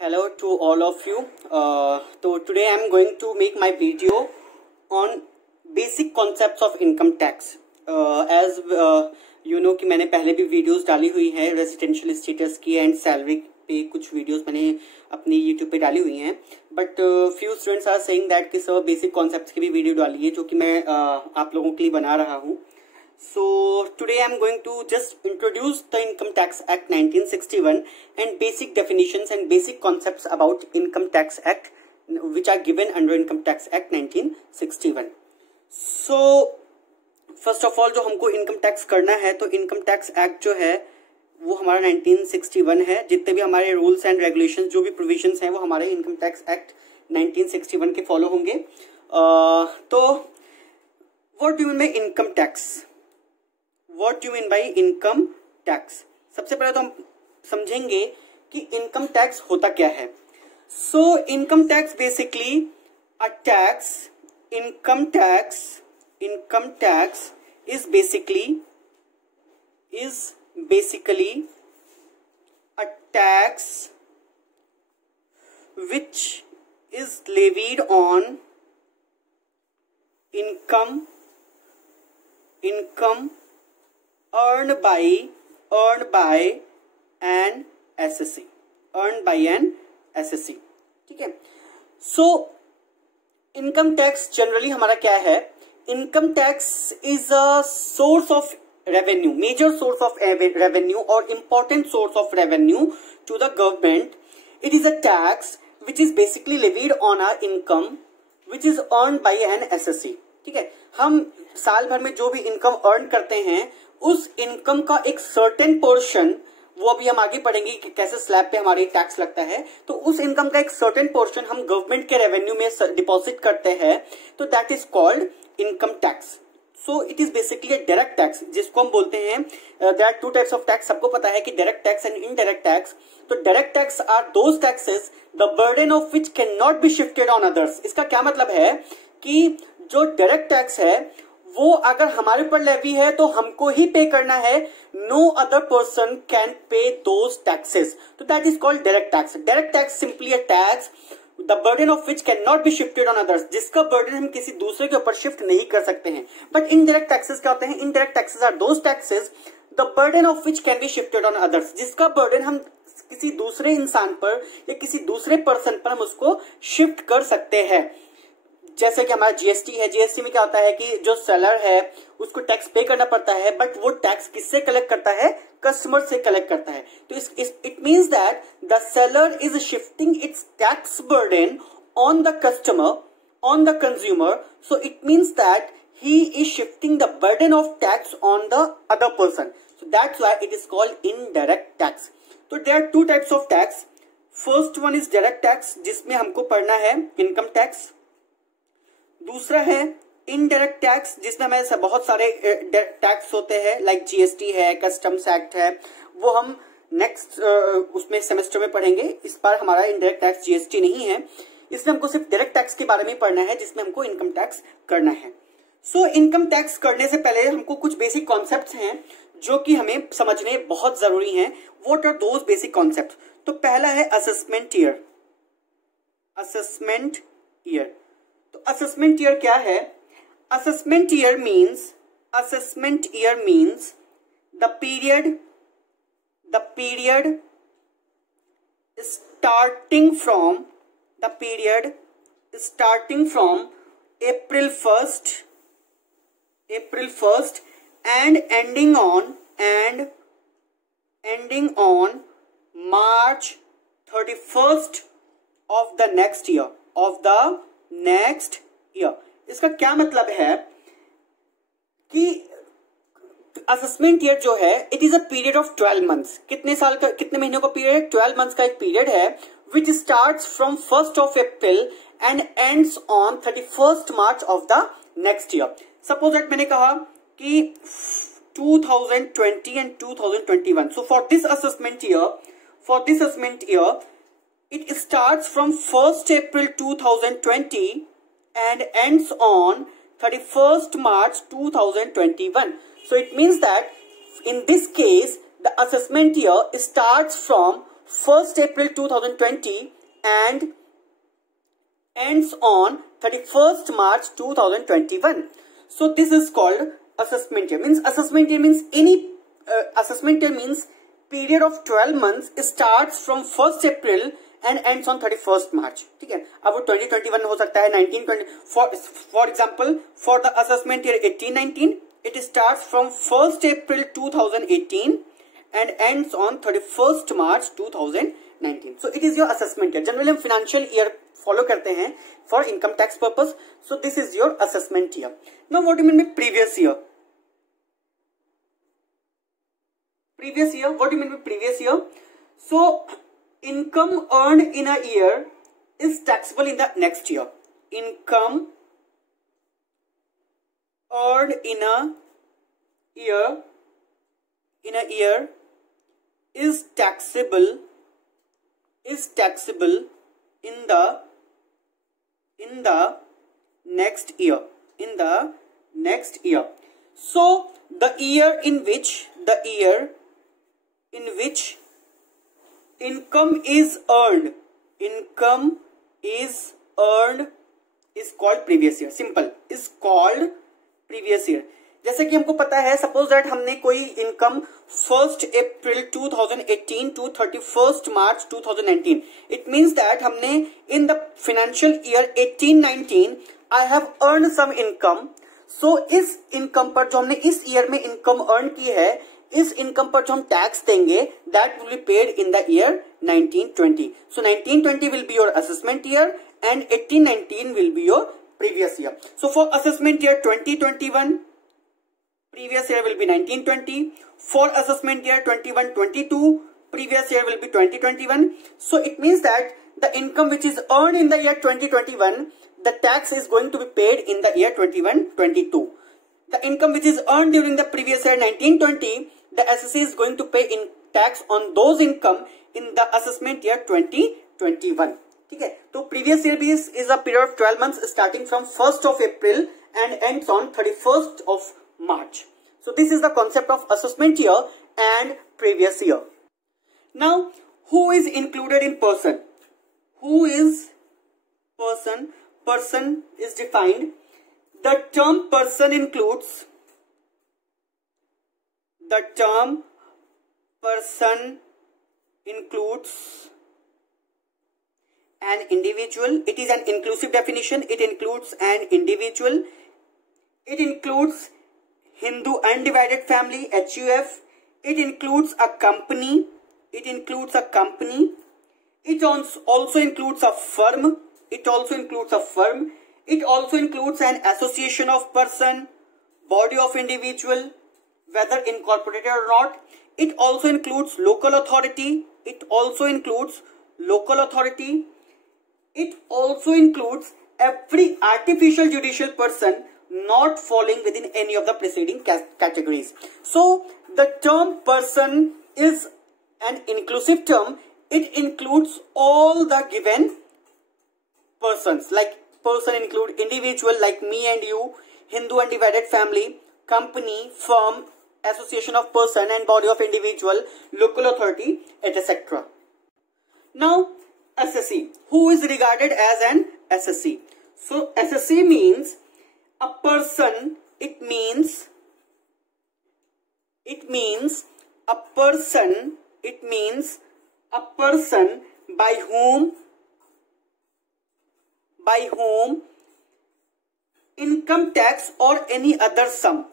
Hello to all of you. So today I am going to make my video on basic concepts of income tax. As you know कि मैंने पहले भी videos डाली हुई है residential status की and salary पे कुछ वीडियोस मैंने अपनी यूट्यूब पे डाली हुई हैं. But few students are saying that कि सर बेसिक कॉन्सेप्ट्स की भी वीडियो डालिए, जो कि मैं आप लोगों के लिए बना रहा हूँ. So today I am going to just introduce the Income Tax Act 1961 and basic definitions and basic concepts about Income Tax Act which are given under Income Tax Act 1961. So first of all जो हमको income tax करना है, तो income tax act जो है वो हमारा 1961 है. जितने भी हमारे रूल्स एंड रेगुलेशंस जो भी प्रोविजंस हैं वो हमारे इनकम टैक्स एक्ट 1961 के फॉलो होंगे. तो what do you mean by income tax? What do you mean by income tax? सबसे पहले तो हम समझेंगे कि इनकम टैक्स होता क्या है. So income tax basically a tax. Income tax is basically a tax which is levied on income earned by an SSC. ठीक है. सो इनकम टैक्स जनरली हमारा क्या है? Income tax is a source of revenue, major source of revenue और important source of revenue to the government. It is a tax which is basically levied on our income which is earned by an SSC. ठीक है. हम साल भर में जो भी income earn करते हैं उस इनकम का एक सर्टेन पोर्शन, वो अभी हम आगे पढ़ेंगे कि कैसे स्लैब पे हमारी टैक्स लगता है, तो उस इनकम का एक सर्टेन पोर्शन हम गवर्नमेंट के रेवेन्यू में डिपॉजिट करते हैं, तो that is called income tax. So it is basically a direct tax जिसको हम बोलते हैं. There are two types of tax. सबको पता है कि direct tax and indirect tax. तो direct tax are those taxes the burden of which can not be shifted on others. इसका क्या मतलब है कि जो डायरेक्ट टैक्स है वो अगर हमारे ऊपर लेवी है तो हमको ही पे करना है. No other person can pay those taxes. तो that is called direct tax. Direct tax simply a tax the burden of which can not be shifted on others, जिसका बर्डन हम किसी दूसरे के ऊपर शिफ्ट नहीं कर सकते हैं. बट इनडायरेक्ट टैक्सेस क्या होते हैं? Indirect taxes are those taxes the burden of which can be shifted on others, जिसका बर्डन हम किसी दूसरे इंसान पर या किसी दूसरे पर्सन पर हम उसको शिफ्ट कर सकते हैं. जैसे कि हमारा जीएसटी है. जीएसटी में क्या होता है कि जो सेलर है उसको टैक्स पे करना पड़ता है, बट वो टैक्स किससे कलेक्ट करता है? कस्टमर से कलेक्ट करता है. तो it means that the seller is shifting its tax burden on the customer, on the consumer. So it means that he is shifting the burden of tax on the other person. So that's why it is called indirect tax. तो there are two types of tax. First one is direct tax जिसमें हमको पढ़ना है income tax. दूसरा है indirect tax जिसमें हमें बहुत सारे टैक्स होते हैं, लाइक जीएसटी है, कस्टम्स एक्ट है. वो हम नेक्स्ट उसमें सेमेस्टर में पढ़ेंगे. इस बार हमारा इनडायरेक्ट टैक्स जीएसटी नहीं है, इसमें हमको सिर्फ डायरेक्ट टैक्स के बारे में पढ़ना है जिसमें हमको इनकम टैक्स करना है. सो इनकम टैक्स करने से पहले हमको कुछ बेसिक कॉन्सेप्ट्स हैं जो कि हमें समझने बहुत जरूरी हैं. What are those basic concept? तो पहला है असेसमेंट ईयर. Assessment year. तो असेसमेंट ईयर क्या है? Assessment year means the period starting from April 1st and ending on March 31st of the next year. इसका क्या मतलब है कि असेसमेंट ईयर जो है it is a period of 12 months. कितने महीनों का पीरियड है? 12 मंथ्स का एक पीरियड है विच starts from 1st of April and ends on 31st March of the next year. Suppose that मैंने कहा कि 2020 and 2021. So for this assessment year it starts from 1st April 2020 and ends on 31st March 2021. So it means that in this case, the assessment year starts from 1st April 2020 and ends on 31st March 2021. So this is called assessment year. Means assessment year means any assessment year means period of 12 months starts from 1st April and ends on 31st March. ठीक है, अब वो 2021 हो सकता है, 1920. For example, for the assessment year 18-19, it starts from 1st April 2018 and ends on 31st March 2019. So it is your assessment year. Generally हम financial year follow करते हैं for income tax purpose. So this is your assessment year. Now what do you mean by previous year? Previous year, what do you mean by previous year? So income earned in a year is taxable in the next year. Income earned in a year is taxable in the next year. So the year in which income is earned is called previous year. Simple, is called previous year. जैसे कि हमको पता है, suppose that हमने कोई income 1st April 2018 to 31st March 2019, it means that हमने in the financial year 18-19 I have earn some income. So इस income पर जो हमने इस ईयर में इनकम अर्न की है, इस इनकम पर जो हम टैक्स देंगे, that will be paid in the year 1920. So 1920 will be your assessment year and 18-19 will be your previous year. So for assessment year 2021, previous year will be 1920. For assessment year 21-22, previous year will be 2021. So it means that the income which is earned in the year 2021, the tax is going to be paid in the year 21-22. The income which is earned during the previous year 1920, the assessee is going to pay in tax on those income in the assessment year 2021. ठीक है, तो previous year भी is a period of 12 months starting from 1st of April and ends on 31st of March. So this is the concept of assessment year and previous year. Now, who is included in person? Who is person? Person is defined. The term person includes an individual. It is an inclusive definition. It includes an individual. It includes Hindu undivided family, HUF. It includes a company. It also includes a firm. It also includes an association of person, body of individual, whether incorporated or not. It also includes local authority. It also includes every artificial judicial person not falling within any of the preceding categories. So the term person is an inclusive term. It includes all the given persons. Like person include individual like me and you, Hindu undivided family, company, firm, association of person and body of individual, local authority, etc. Now assessee. Who is regarded as an assessee? So assessee means a person. It means a person by whom income tax or any other sum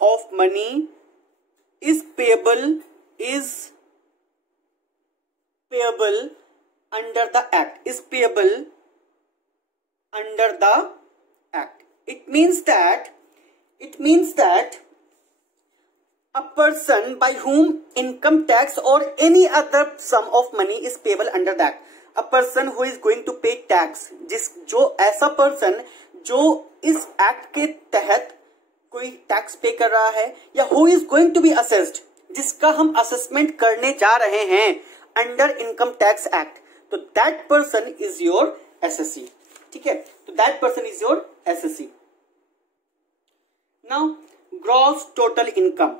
of money is payable under the act. It means that a person by whom income tax or any other sum of money is payable under that. A person who is going to pay tax, जो ऐसा person जो इस act के तहत कोई tax पे कर रहा है, या who is going to be assessed, जिसका हम असेसमेंट करने जा रहे हैं अंडर इनकम टैक्स एक्ट, तो that person is your assessee. ठीक है, तो that person is your assessee. Now gross total income,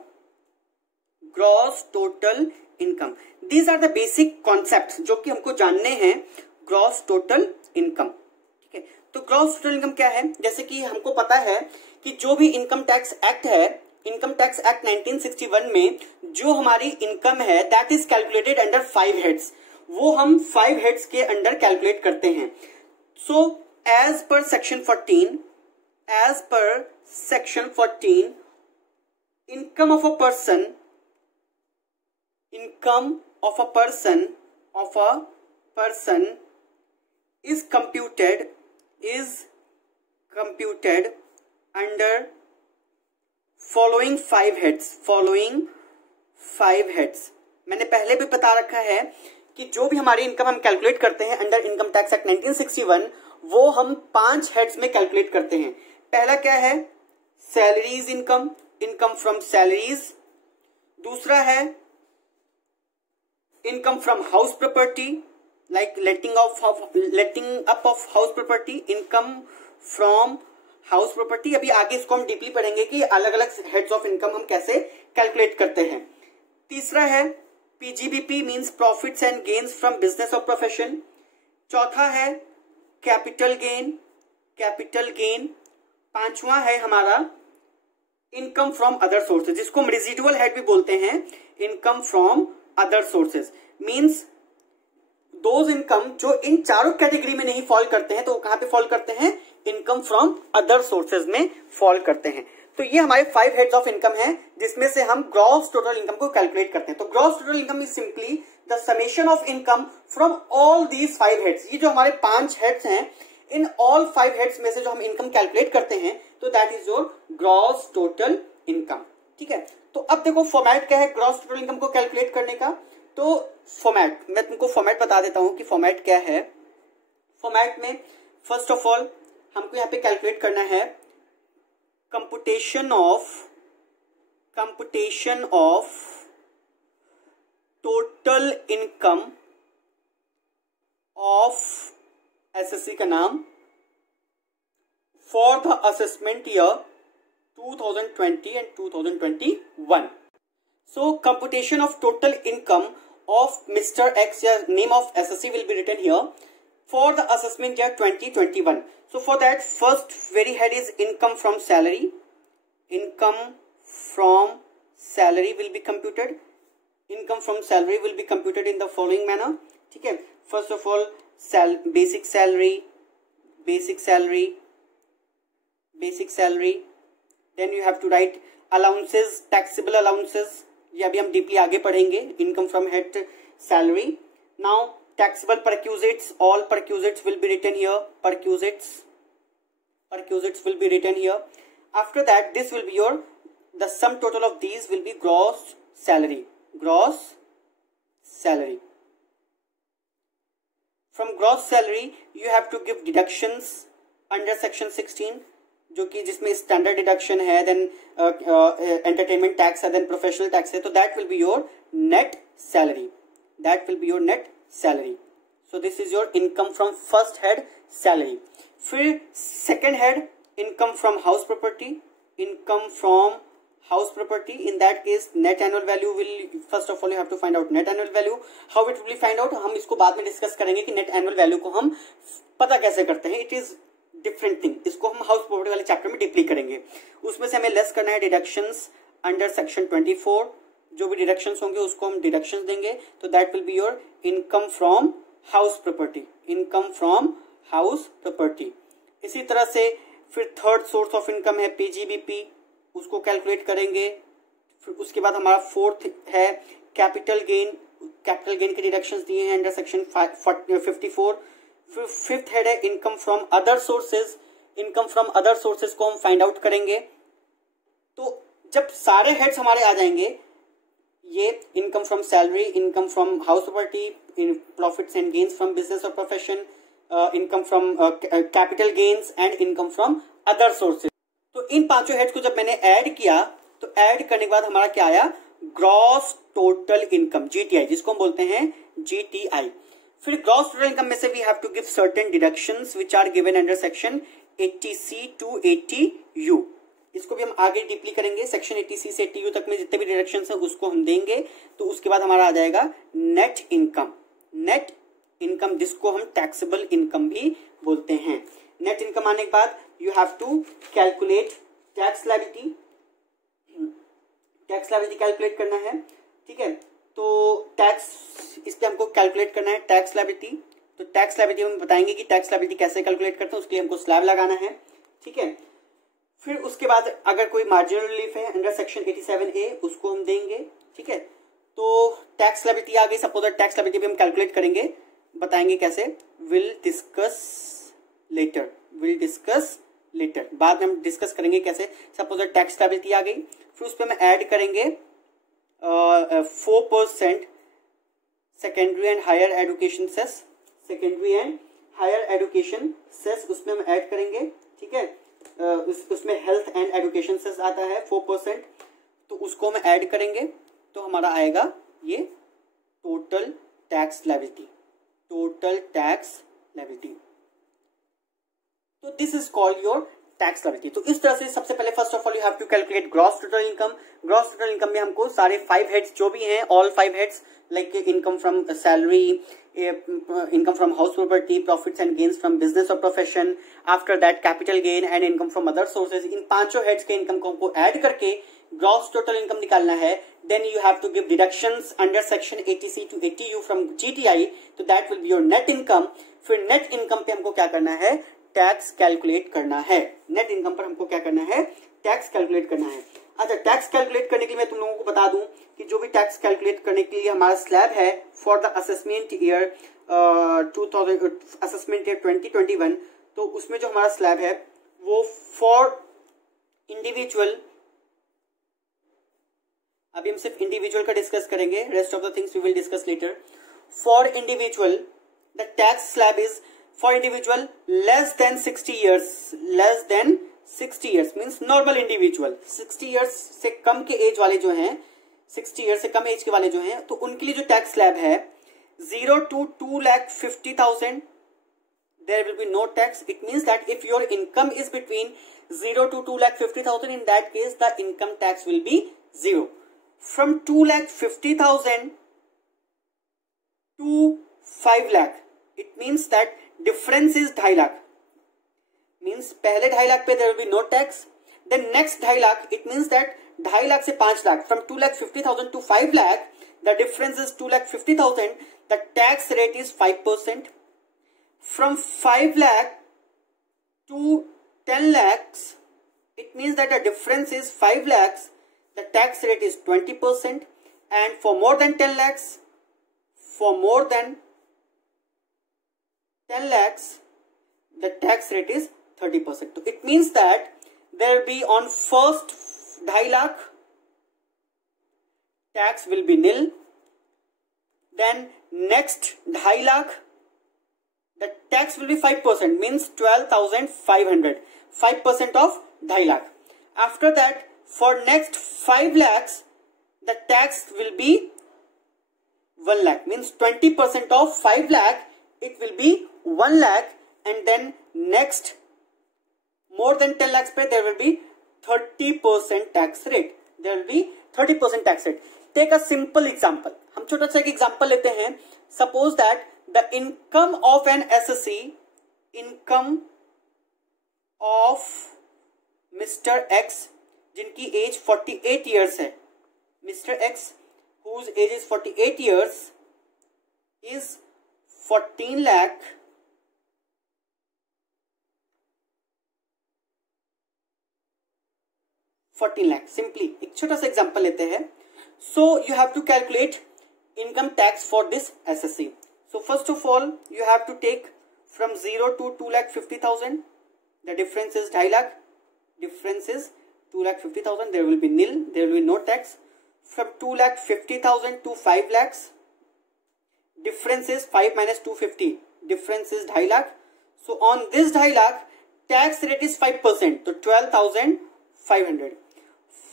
gross total income, these are the basic concepts जो कि हमको जानने हैं ग्रॉस टोटल इनकम। ठीक है, तो ग्रॉस टोटल इनकम क्या है, जैसे कि हमको पता है कि जो भी इनकम टैक्स एक्ट है, इनकम टैक्स एक्ट 1961 में जो हमारी इनकम है that is calculated under 5 heads, वो हम 5 हेड्स के अंडर कैलकुलेट करते हैं। So as per section 14, as per section 14, income of a person, income of a person is computed under following 5 heads, following 5 heads। मैंने पहले भी बता रखा है कि जो भी हमारी इनकम हम कैलकुलेट करते हैं अंडर इनकम टैक्स एक्ट 1961, वो हम 5 हेड्स में कैलकुलेट करते हैं। पहला क्या है, salaries income, income from salaries. दूसरा है income from house property, like letting up of house property, income from house property. अभी आगे इसको हम डीपली पढ़ेंगे कि अलग अलग हेड्स ऑफ इनकम हम कैसे कैलकुलेट करते हैं। तीसरा है PGBP, means profits and gains from business और प्रोफेशन। चौथा है कैपिटल गेन, कैपिटल गेन। पांचवा है हमारा इनकम फ्रॉम अदर सोर्सेज, जिसको हम रेजिडुअल हेड भी बोलते हैं, income from other sources, means those income जो इन चारों कैटेगरी में नहीं फॉल करते हैं, तो वो कहां पे फॉल करते हैं, इनकम फ्रॉम अदर सोर्सेज में फॉल करते हैं। तो ये हमारे 5 हेड्स ऑफ इनकम है जिसमें से हम ग्रॉस टोटल इनकम को कैलकुलेट करते हैं। तो gross total income is simply the summation of income from all these 5 heads. ये जो हमारे 5 हेड्स हैं, इन ऑल 5 हेड्स में से जो हम इनकम कैलकुलेट करते हैं, तो that is your gross total income. ठीक है, तो अब देखो फॉर्मेट क्या है ग्रॉस टोटल इनकम को कैलकुलेट करने का। तो फॉर्मेट, मैं तुमको फॉर्मेट बता देता हूं कि फॉर्मेट क्या है। फॉर्मेट में फर्स्ट ऑफ ऑल हमको यहां पे कैलकुलेट करना है computation of total income of SSC का नाम for the assessment year 2020 and 2021. So computation of total income of Mr. X, या name of SSC will be written here for the assessment year 2021. So for that, first very head is income from salary. Income from salary will be computed. Income from salary will be computed in the following manner. ठीक है, first of all basic salary, then you have to write allowances, taxable allowances, ये अभी हम deeply आगे पढ़ेंगे। Income from head salary. Now taxable perquisites, all perquisites will be written here, perquisites will be written here. After that, this will be your, the sum total of these will be gross salary, from gross salary you have to give deductions under section 16, जो कि जिसमें standard deduction है, then entertainment tax है, then professional tax है। तो that will be your net salary, so this is your income from first head salary. फिर second head income from house property, in that case net annual value will, first of all you have to find out net annual value. How it will be find out, हम इसको बाद में discuss करेंगे कि net annual value को हम पता कैसे करते हैं। इट इज डिफरेंट थिंग, इसको हम हाउस प्रॉपर्टी वाले चैप्टर में डीपली करेंगे। उसमें से हमें लेस करना है डिडक्शंस अंडर सेक्शन 24, जो भी डिडक्शंस होंगे उसको हम डिडक्शंस देंगे। तो that will be your income from house property, इसी तरह से फिर थर्ड सोर्स ऑफ इनकम है पीजीबीपी, उसको कैलकुलेट करेंगे। फिर उसके बाद हमारा फोर्थ है कैपिटल गेन के डिडक्शंस दिए हैं अंडर सेक्शन 54। फिर फिफ्थ हेड है इनकम फ्रॉम अदर सोर्सेज को हम फाइंड आउट करेंगे। तो जब सारे हेड्स हमारे आ जाएंगे, ये income from salary, income from house property, profits and gains from business और profession, income from capital gains and income from other sources. तो इन पांचों हेड्स को जब मैंने ऐड किया, तो ऐड करने के बाद हमारा क्या आया, ग्रॉस टोटल इनकम, जीटीआई, जिसको हम बोलते हैं जीटीआई। फिर ग्रॉस टोटल इनकम में से we have to give certain deductions which are given under section 80C to 80U। इसको भी हम आगे डीपली करेंगे। सेक्शन 80C से 80U तक में जितने भी डिडक्शंस हैं उसको हम देंगे। तो उसके बाद हमारा आ जाएगा नेट इनकम। नेट इनकम जिसको हम टैक्सेबल इनकम भी बोलते हैं। नेट इनकम आने के बाद you have to calculate tax liability. Tax liability calculate करना है, ठीक है। तो टैक्स इस पे हमको कैलकुलेट करना है टैक्स लायबिलिटी। तो टैक्स लायबिलिटी हम बताएंगे कि टैक्स लायबिलिटी कैसे कैलकुलेट करते हैं, उसके लिए हमको स्लैब लगाना है, ठीक है। फिर उसके बाद अगर कोई मार्जिनल रिलीफ है अंडर सेक्शन 87A उसको हम देंगे, ठीक है। तो टैक्स लायबिलिटी आ गई। सपोज टैक्स लायबिलिटी भी हम कैलकुलेट करेंगे, बताएंगे कैसे, will discuss letter. Will discuss letter, बाद में हम डिस्कस करेंगे कैसे। सपोज टैक्स लायबिलिटी आ गई, फिर उस पर हम ऐड करेंगे 4% secondary and higher education cess. Secondary and higher education cess उसमें हम ऐड करेंगे, ठीक है। उसमें हेल्थ एंड एजुकेशन सेस आता है 4%, तो उसको हम ऐड करेंगे तो हमारा आएगा ये total tax liability. Total tax liability, तो this is called your tax liability. तो इस तरह से सबसे पहले first of all you have to calculate gross total income. Gross total income में हमको सारे 5 हेड्स जो भी हैं, all 5 heads like income from salary, income from house property, profits and gains from business और profession, after that capital gain and income from other sources, इन 5 heads के income को हमको ऐड करके ग्रॉस टोटल इनकम निकालना है। Then you have to give deductions under section 80C to 80U from GTI, तो that will be your net income. फिर net income पे हमको क्या करना है, टैक्स कैलकुलेट करना है। नेट इनकम पर हमको क्या करना है, टैक्स कैलकुलेट करना है। अच्छा, टैक्स कैलकुलेट करने के लिए मैं तुम लोगों को बता दूं कि जो भी टैक्स कैलकुलेट करने के लिए हमारा स्लैब है फॉर द असेसमेंट ईयर 2021, तो उसमें जो हमारा स्लैब है वो फॉर इंडिविजुअल, अभी हम सिर्फ इंडिविजुअल का डिस्कस करेंगे, rest of the things we will discuss later. For individual the tax slab is for individual less than 60 years, less than 60 years means normal individual. 60 years से कम के as वाले जो हैं, 60 years से कम एज के वाले जो हैं, तो उनके लिए जो टैक्स स्लैब है 0 to 2,50,000 there will be no tax. It means that if your income is between 0 to 2,50,000, in that case the income tax will be 0. From 2,50,000 to 5 lakh, it means that difference is 2.5 lakh. Means पहले 2.5 lakh पे there will be no tax. Then next 2.5 lakh, it means that 2.5 lakh से 5 lakh, from 2,50,000 to 5 lakh, the difference is 2,50,000. The tax rate is 5%. From 5 lakh to 10 lakhs, it means that the difference is 5 lakhs. The tax rate is 20%. And for more than 10 lakhs, the tax rate is 30%. So it means that there will be on first 2.5 lakh, tax will be nil. Then next 2.5 lakh, the tax will be 5%, means 12,500. 5% of 2.5 lakh. After that, for next 5 lakhs, the tax will be 1 lakh, means 20% of 5 lakh, it will be 1 lakh. And then next, more than 10 lakhs per, there will be 30% tax rate. There will be 30% tax rate. Take a simple example. हम छोटा सा एक example लेते हैं. Suppose that the income of an SSC, income of Mr. X, जिनकी as 48 years है, Mr. X, whose age is 48 years, is 14 lakh 14 lakh. Simply एक छोटा सा एग्जाम्पल लेते हैं. So you have to calculate income tax for this SSC. So first of all, you have to take from 0 to 2,50,000. The difference is 2.5 lakh. Difference is 2,50,000. There will be nil. There will be no tax. From 2,50,000 to 5 lakhs. Difference is 5 minus 250. Difference is 2.5 lakh. So on this 2.5 lakh, tax rate is 5%. So 12,500.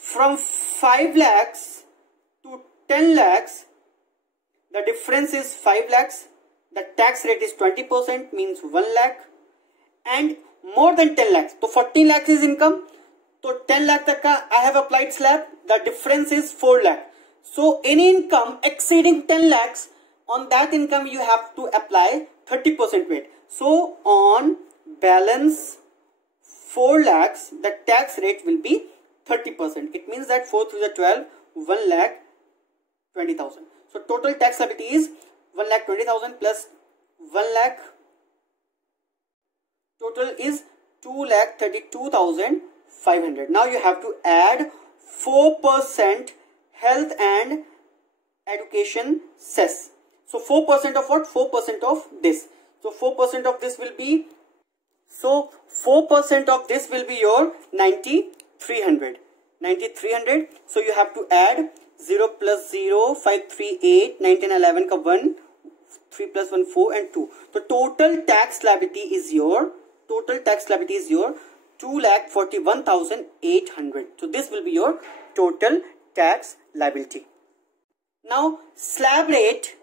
From 5 lakhs to 10 lakhs, the difference is 5 lakhs. the tax rate is 20% means 1 lakh, and more than 10 lakhs, तो 14 lakhs is income, तो 10 lakh तक का I have applied slab, the difference is 4 lakh. So any income exceeding 10 lakhs, on that income you have to apply 30% rate. So on balance 4 lakhs, the tax rate will be 30%. It means that 4 through the 12, 1 lakh 20,000. So total tax liability is 1 lakh 20,000 plus 1 lakh. Total is 2 lakh 32,500. Now you have to add 4% health and education cess. So 4% of what? 4% of this. So 4% of this will be, so 4% of this will be your 9,300. 9,300. So you have to add 0 plus 0, 5, 3, 8, 9, 10, 11 ka 1, 3 plus 1, 4 and 2. So total tax liability is your 2,41,800. So this will be your total tax liability. Now slab rate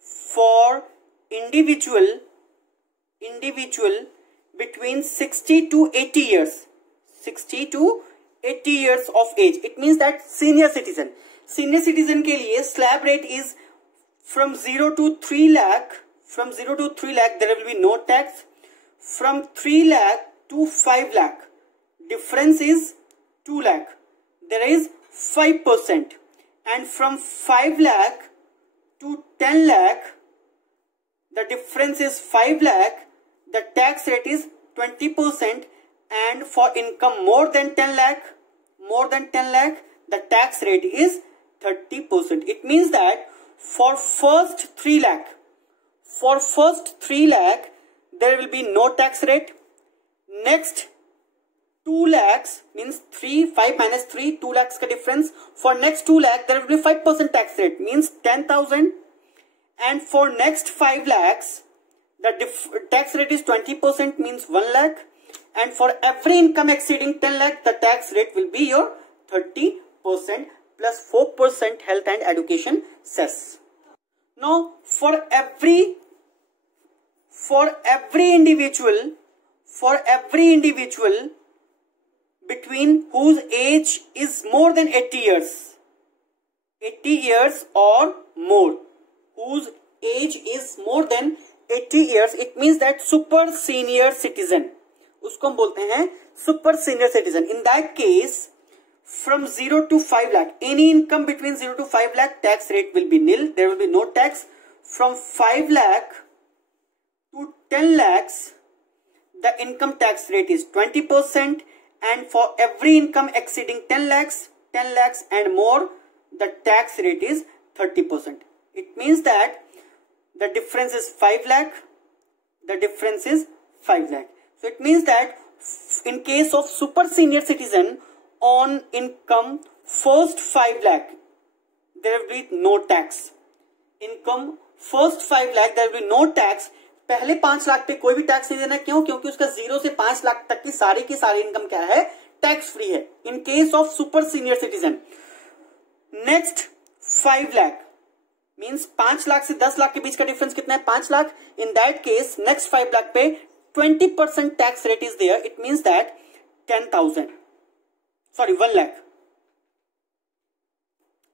for individual between 60 to 80 years. 60 to 80 years of age. It means that senior citizen के लिए slab rate is from 0 to 3 lakh. From 0 to 3 lakh there will be no tax. From 3 lakh to 5 lakh difference is 2 lakh. There is 5%. And from 5 lakh to 10 lakh the difference is 5 lakh. The tax rate is 20%. And for income more than 10 lakh, the tax rate is 30%. It means that for first 3 lakh, there will be no tax rate. Next 2 lakhs means 5 minus 3, 2 lakhs ka difference. For next 2 lakh, there will be 5% tax rate means 10,000. And for next 5 lakhs, the tax rate is 20% means 1 lakh. And for every income exceeding 10 lakh, the tax rate will be your 30% plus 4% health and education cess. Now, for every individual between whose age is more than 80 years or more, whose age is more than 80 years, it means that super senior citizen. उसको हम बोलते हैं super senior citizen. In that case from 0 to 5 lakh, any income between 0 to 5 lakh, tax rate will be nil. There will be no tax. From 5 lakh to 10 lakhs, the income tax rate is 20%. And for every income exceeding 10 lakhs and more, the tax rate is 30%. It means that the difference is 5 lakh. So it means that in case of super senior citizen on income first 5 lakh, there will be no tax. Income first 5 lakh, there will be no tax. पहले 5 लाख पे कोई भी tax नहीं देना. क्यों? क्योंकि उसका 0 से 5 लाख तक की सारी इनकम क्या है? टैक्स फ्री है in case of super senior citizen. Next 5 lakh means 5 lakh से 10 लाख के बीच का डिफरेंस कितना है? 5 lakh. In that case next 5 lakh पे 20% tax rate is there. It means that 1 lakh.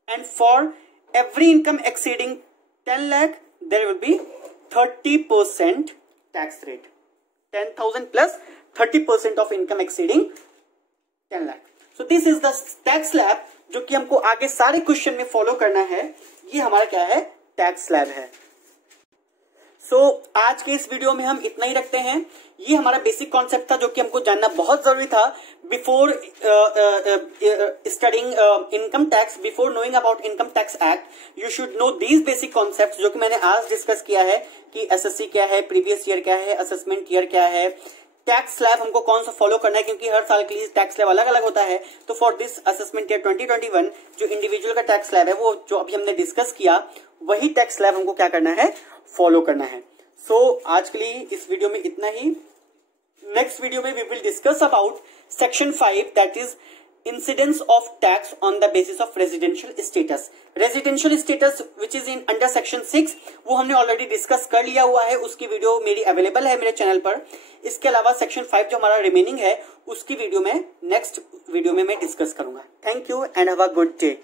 And for every income exceeding 10 lakh, there will be 30% tax rate. 10,000 plus 30% of income exceeding 10 lakh. So this is the tax slab जो कि हमको आगे सारे question में follow करना है. ये हमारा क्या है? टैक्स स्लैब है. आज के इस वीडियो में हम इतना ही रखते हैं. ये हमारा बेसिक कॉन्सेप्ट था जो कि हमको जानना बहुत जरूरी था before studying income tax. Before knowing about income tax act, you should know these basic concept जो कि मैंने आज डिस्कस किया है कि एसएससी क्या है, प्रीवियस ईयर क्या है, असेसमेंट ईयर क्या है, टैक्स स्लैब हमको कौन सा फॉलो करना है, क्योंकि हर साल के लिए टैक्स स्लैब अलग अलग होता है. तो फॉर दिस असेसमेंट ईयर 2021 जो इंडिविजुअल का टैक्स स्लैब है वो जो अभी हमने डिस्कस किया वही टैक्स स्लैब हमको क्या करना है? फॉलो करना है. आज के लिए इस वीडियो में इतना ही. नेक्स्ट वीडियो में we will discuss about section 5 that is incidence of tax on the basis of residential status. Residential status which is in under section 6 वो हमने ऑलरेडी डिस्कस कर लिया हुआ है, उसकी वीडियो मेरी अवेलेबल है मेरे चैनल पर। इसके अलावा सेक्शन 5 जो हमारा रिमेनिंग है उसकी वीडियो में नेक्स्ट वीडियो में मैं डिस्कस करूंगा। Thank you and have a good day.